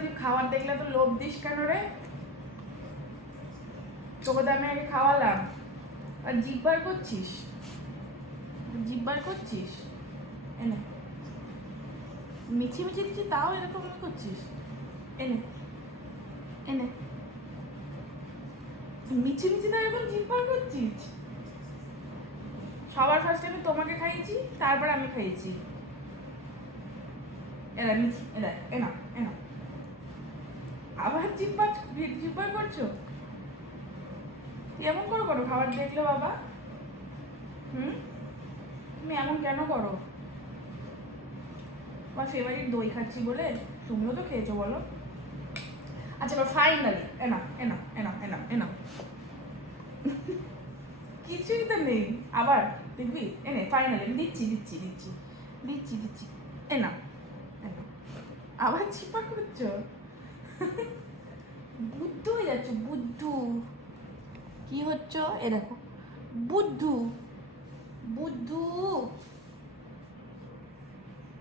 তুই খাবার দেখলে তো লোভ দিস কেন রে? তোকে তো আমি আগে খাওয়ালাম আর জিভ বার করছিস, জিভ বার করছিস। এনে মিছি মিছি দিচ্ছি তাও এরকম করছিস। এনে এনে মিছি মিছি তো এরকম জিভ বার করছিস। সবার ফার্স্টে আমি তোমাকে খাইয়েছি, তারপর আমি খাইয়েছি। এরা মিছি, এরা এনা এনা আবার জিভ বার করছো। এমন করো করো খাবার দেখলো বাবা? তুমি এমন কেন করো? আমার ফেভারিট দই খাচ্ছি বলে? তুমিও তো খেয়েছো বলো। আচ্ছা এবার ফাইনালি এনা এনা এনা এনা এনা কিছুই তো নেই। আবার দেখবি? এনে ফাইনালি দিচ্ছি দিচ্ছি দিচ্ছি দিচ্ছি দিচ্ছি। এনা এনা আবার চিপা করছো। বুদ্ধ হয়ে যাচ্ছ, বুদ্ধু। কি হচ্ছ? এ দেখো বুদ্ধু, বুদ্ধু।